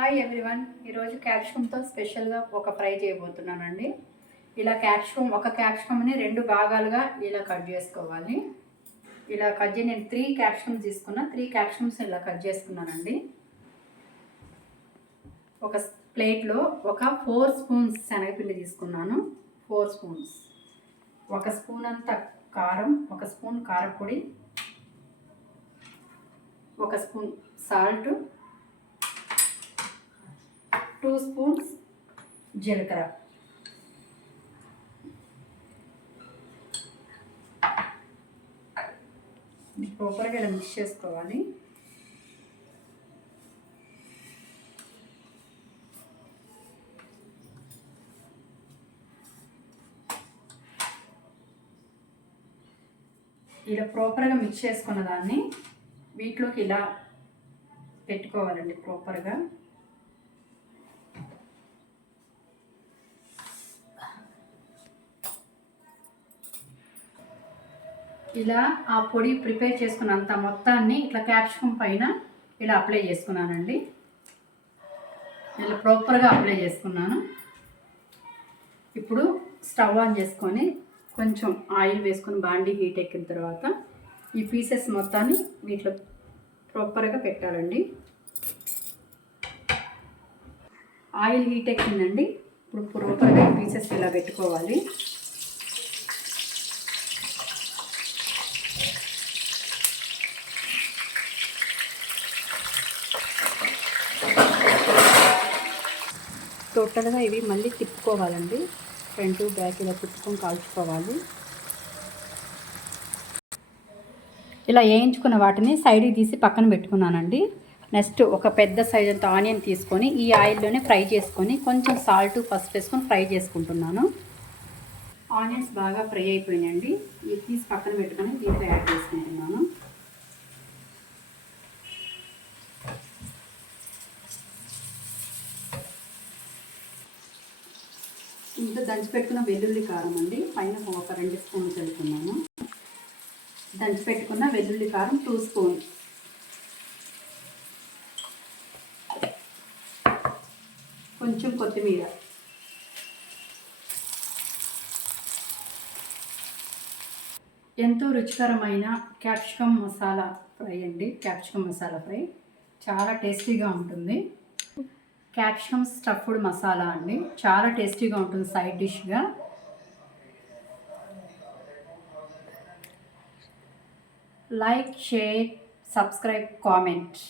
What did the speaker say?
Hi everyone, ఈరోజు క్యాప్సికమ్తో స్పెషల్గా ఒక ఫ్రై చేయబోతున్నానండి. ఇలా ఒక క్యాప్సికమ్ని 2 భాగాలుగా ఇలా కట్ చేసుకోవాలి. ఇలా కట్ చేసి నేను 3 క్యాప్సికమ్స్ తీసుకున్నా. 3 క్యాప్సికమ్స్ ఇలా కట్ చేసుకున్నానండి. ఒక ప్లేట్లో ఒక 4 స్పూన్స్ శనగపిండి తీసుకున్నాను. 4 స్పూన్స్, 1 స్పూన్ అంత కారం, 1 స్పూన్ కారపొడి, 1 స్పూన్ సాల్ట్, 2 స్పూన్స్ జీలకర్ర. ప్రాపర్గా ఇలా మిక్స్ చేసుకోవాలి. ఇలా ప్రాపర్గా మిక్స్ చేసుకున్న దాన్ని వీటిలోకి ఇలా పెట్టుకోవాలండి. ప్రాపర్గా ఇలా ఆ పొడి ప్రిపేర్ చేసుకున్నంత మొత్తాన్ని ఇట్లా క్యాప్సికమ్ పైన ఇలా అప్లై చేసుకున్నానండి. ఇలా ప్రాపర్గా అప్లై చేసుకున్నాను. ఇప్పుడు స్టవ్ ఆన్ చేసుకొని కొంచెం ఆయిల్ వేసుకొని బాండీ హీట్ ఎక్కిన తర్వాత ఈ పీసెస్ మొత్తాన్ని వీటిలో ప్రాపర్గా పెట్టాలండి. ఆయిల్ హీట్ ఎక్కిందండి. ఇప్పుడు ప్రాపర్గా ఈ పీసెస్ ఇలా పెట్టుకోవాలి. టోటల్గా ఇవి మళ్ళీ తిప్పుకోవాలండి. ఫ్రంట్ బ్యాక్ ఇలా తిప్పుకొని కాల్చుకోవాలి. ఇలా వేయించుకున్న వాటిని సైడ్కి తీసి పక్కన పెట్టుకున్నానండి. నెక్స్ట్ ఒక పెద్ద సైజ్ అంత ఆనియన్ తీసుకొని ఈ ఆయిల్లోనే ఫ్రై చేసుకొని కొంచెం సాల్ట్, పసుపు వేసుకొని ఫ్రై చేసుకుంటున్నాను. ఆనియన్స్ బాగా ఫ్రై అయిపోయినాయండి. ఇది తీసి పక్కన పెట్టుకొని దీంట్లో యాడ్ చేసుకుంటున్నాను. ఇంకా దంచి పెట్టుకున్న వెల్లుల్లి కారం అండి, పైన ఒక 2 స్పూన్లు చల్లుకున్నాను. దంచి పెట్టుకున్న వెల్లుల్లి కారం 2 స్పూన్, కొంచెం కొత్తిమీర, ఎంతో రుచికరమైన క్యాప్సికమ్ మసాలా ఫ్రై అండి. క్యాప్సికమ్ మసాలా ఫ్రై చాలా టేస్టీగా ఉంటుంది. క్యాప్సికమ్ స్టఫ్డ్ మసాలా అండి, చాలా టేస్టీగా ఉంటుంది సైడ్ డిష్గా. Like, share, subscribe, comment.